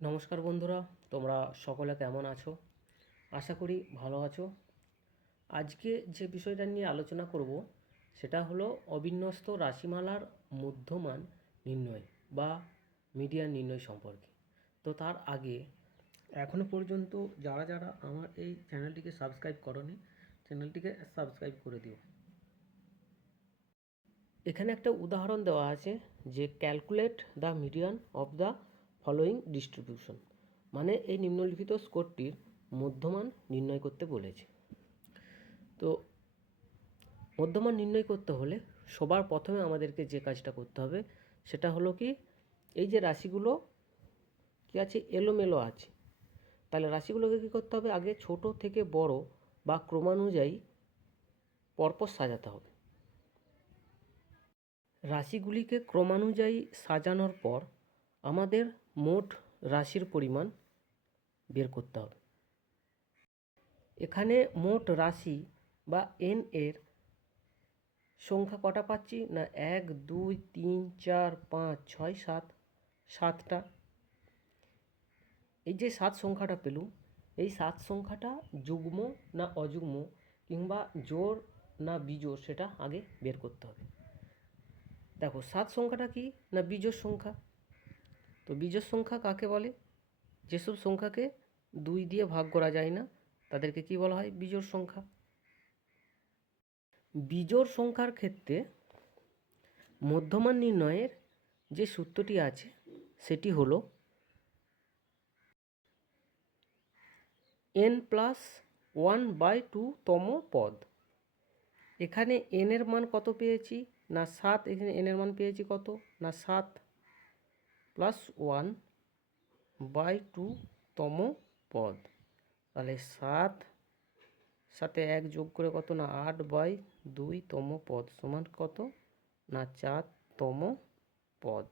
নমস্কার বন্ধুরা, তোমরা সকলে কেমন আছো? আশা করি ভালো আছো। আজকে যে বিষয়টা নিয়ে আলোচনা করব, সেটা হলো অবিন্যস্ত রাশিমালার মধ্যমান নির্ণয় বা মিডিয়ান নির্ণয় সম্পর্কে। তো তার আগে এখনও পর্যন্ত যারা যারা আমার এই চ্যানেলটিকে সাবস্ক্রাইব করনি, চ্যানেলটিকে সাবস্ক্রাইব করে দিও। এখানে একটা উদাহরণ দেওয়া আছে যে, calculate the median of the following distribution মানে এই নিম্নলিখিত স্কোরটির মধ্যমান নির্ণয় করতে বলেছে। তো মধ্যমান নির্ণয় করতে হলে সবার প্রথমে আমাদেরকে যে কাজটা করতে হবে, সেটা হলো কি, এই যে রাশিগুলো কি আছে, এলোমেলো আছে, তাহলে রাশিগুলোকে কী করতে হবে, আগে ছোট থেকে বড় বা ক্রমানুযায়ী পরপর সাজাতে হবে। রাশিগুলিকে ক্রমানুযায়ী সাজানোর পর আমাদের মোট রাশির পরিমাণ বের করতে হবে। এখানে মোট রাশি বা এন এর সংখ্যা কটা পাচ্ছি? না, এক, দুই, তিন, চার, পাঁচ, ছয়, সাত, সাতটা। এই যে সাত সংখ্যাটা পেলুম, এই সাত সংখ্যাটা যুগ্ম না অযুগ্ম কিংবা জোর না বিজোড় সেটা আগে বের করতে হবে। দেখো, সাত সংখ্যাটা কি না বিজোড় সংখ্যা? তো বিজোড় সংখ্যা কাকে বলে? যেসব সংখ্যাকে দুই দিয়ে ভাগ করা যায় না, তাদেরকে কি বলা হয়? বিজোড় সংখ্যা। বিজোড় সংখ্যার ক্ষেত্রে মধ্যমান নির্ণয়ের যে সূত্রটি আছে, সেটি হল N plus one by two তম পদ। এখানে এনের মান কত পেয়েছি? না সাত, এখানে এনের মান পেয়েছি কত? না সাত। প্লাস ওয়ান বাই টু তম পদ। তাহলে সাত, সাথে এক যোগ করে কত না? আট বাই দুই তম পদ সমান কত? না, চার তম পদ।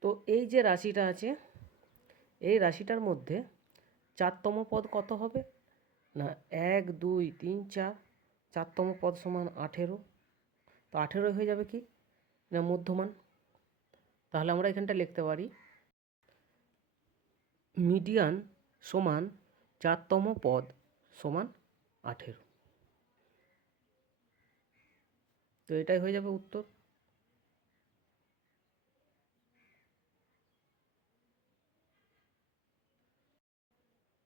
তো এই যে রাশিটা আছে, এই রাশিটার মধ্যে চারতম পদ কত হবে? না, এক, দুই, তিন, চার। চারতম পদ সমান আঠেরো। তো আঠেরো হয়ে যাবে কি? না মধ্যমান? তাহলে আমরা এখানটা লিখতে পারি। মিডিয়ান সমান চারতম পদ সমান আঠেরো। তো এটাই হয়ে যাবে উত্তর।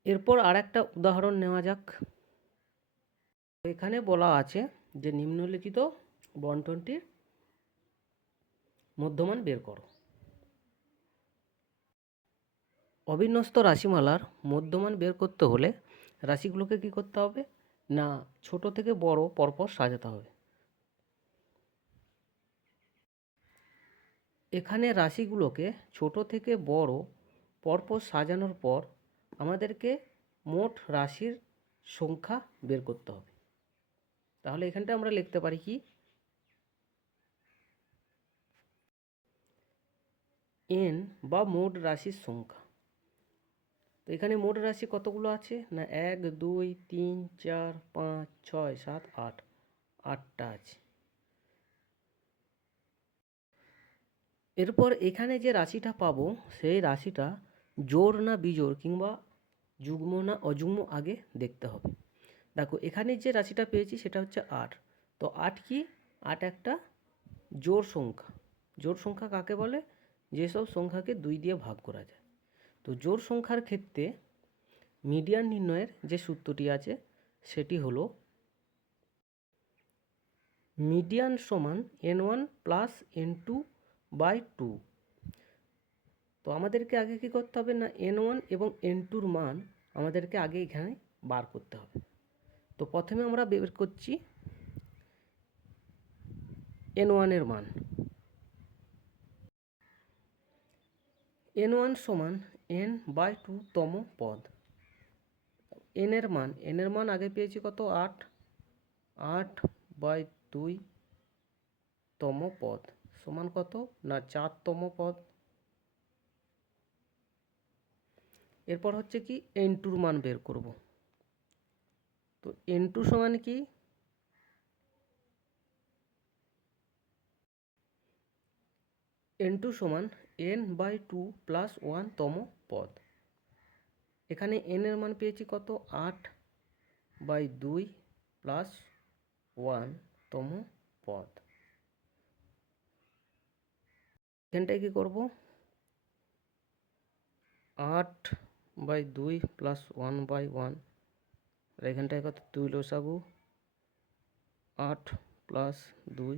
এরপর আর একটা উদাহরণ নেওয়া যাক। এখানে বলা আছে যে নিম্নলিখিত বন্টনটির মধ্যমান বের করো। অবিন্যস্ত রাশিমালার মধ্যমান বের করতে হলে রাশিগুলোকে কি করতে হবে? না, ছোট থেকে বড় পরপর সাজাতে হবে। এখানে রাশিগুলোকে ছোট থেকে বড় পরপর সাজানোর পর আমাদেরকে মোট রাশির সংখ্যা বের করতে হবে। তাহলে এখানটা আমরা লিখতে পারি কি? এন বা মোট রাশির সংখ্যা। তো এখানে মোট রাশি কতগুলো আছে? না, এক, দুই, তিন, চার, পাঁচ, ছয়, সাত, আট। আটটা আছে। এরপর এখানে যে রাশিটা পাবো, সেই রাশিটা জোর না বিজোড় কিংবা যুগ্ম না অযুগ্ম আগে দেখতে হবে। দেখো, এখানে যে রাশিটা পেয়েছি সেটা হচ্ছে আট। তো আট কি? আট একটা জোর সংখ্যা। জোর সংখ্যা কাকে বলে? যেসব সংখ্যাকে দুই দিয়ে ভাগ করা যায়। তো জোর সংখ্যার ক্ষেত্রে মিডিয়ান নির্ণয়ের যে সূত্রটি আছে, সেটি হলো মিডিয়ান সমান N one plus N two by two. তো আমাদেরকে আগে কী করতে হবে না, এন ওয়ান এবং এন টুর মান আমাদেরকে আগে এখানে বার করতে হবে। তো প্রথমে আমরা বের করছি এন ওয়ানের মান। এন ওয়ান সমান এন বাই টু তম পদ। এন এর মান এন এর মান আগে পেয়েছি কত? আট। আট বাই দুই তম পদ। সমান কত? না চারতম পদ। এরপর হচ্ছে কি, এন টুর মান বের করব। তো এন টু সমান কি? এন টু সমান N by two plus one তম পদ। এখানে এন এর মান পেয়েছি কত? আট বাই দুই প্লাস ওয়ান তম পদ। এখানটায় কী করব? আট বাই দুই প্লাস ওয়ান বাই ওয়ান এখানটায় কত? দুই লসাগু। আট প্লাস দুই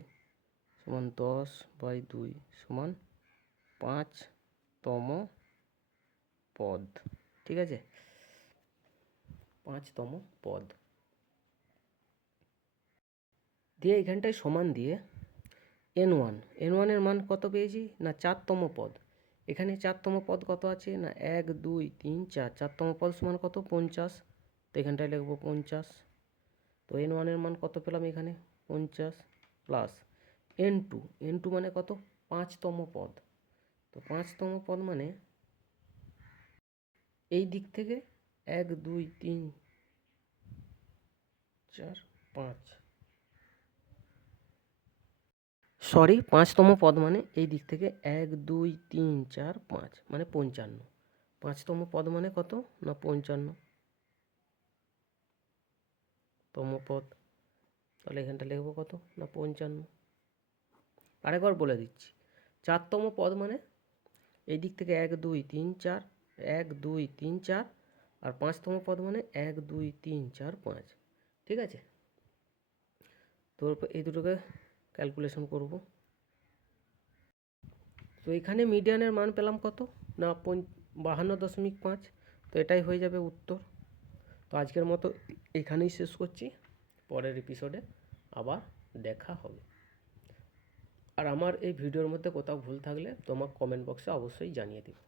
সমান দশ বাই দুই সমান পাঁচতম পদ, ঠিক আছে? পাঁচতম পদ। দিয়ে এখানটায় সমান দিয়ে এন ওয়ান এন ওয়ানের মান কত পেয়েছি? না, চারতম পদ। এখানে চারতম পদ কত আছে? না, এক, দুই, তিন, চার। চারতম পদ সমান কত? পঞ্চাশ। তো এখানটায় লিখব পঞ্চাশ। তো এন ওয়ানের মান কত পেলাম এখানে? পঞ্চাশ plus N two N two মানে কত? পাঁচতম পদ। তো পাঁচতম পদ মানে এই দিক থেকে এক, দুই, তিন, চার, পাঁচ। সরি পাঁচতম পদ মানে এই দিক থেকে এক, দুই, তিন, চার, পাঁচ মানে পঞ্চান্ন। পাঁচতম পদ মানে কত না পঞ্চান্ন? তম পদ। তাহলে এখানটা লিখব কত না পঞ্চান্ন? আরেকবার বলে দিচ্ছি। চারতম পদ মানে এই দিক থেকে এক, দুই, তিন, চার, এক, দুই, তিন, চার আর পাঁচতম পদ মানে এক, দুই, তিন, চার, পাঁচ। ঠিক আছে? তো এই দুটোকে ক্যালকুলেশন করব। তো এখানে মিডিয়ানের মান পেলাম কত? না বাহান্ন দশমিক পাঁচ। তো এটাই হয়ে যাবে উত্তর। তো আজকের মতো এখানেই শেষ করছি। পরের এপিসোডে আবার দেখা হবে। আর আমার এই ভিডিওর মধ্যে কোথাও ভুল থাকলে তোমার কমেন্ট বক্সে অবশ্যই জানিয়ে দেবে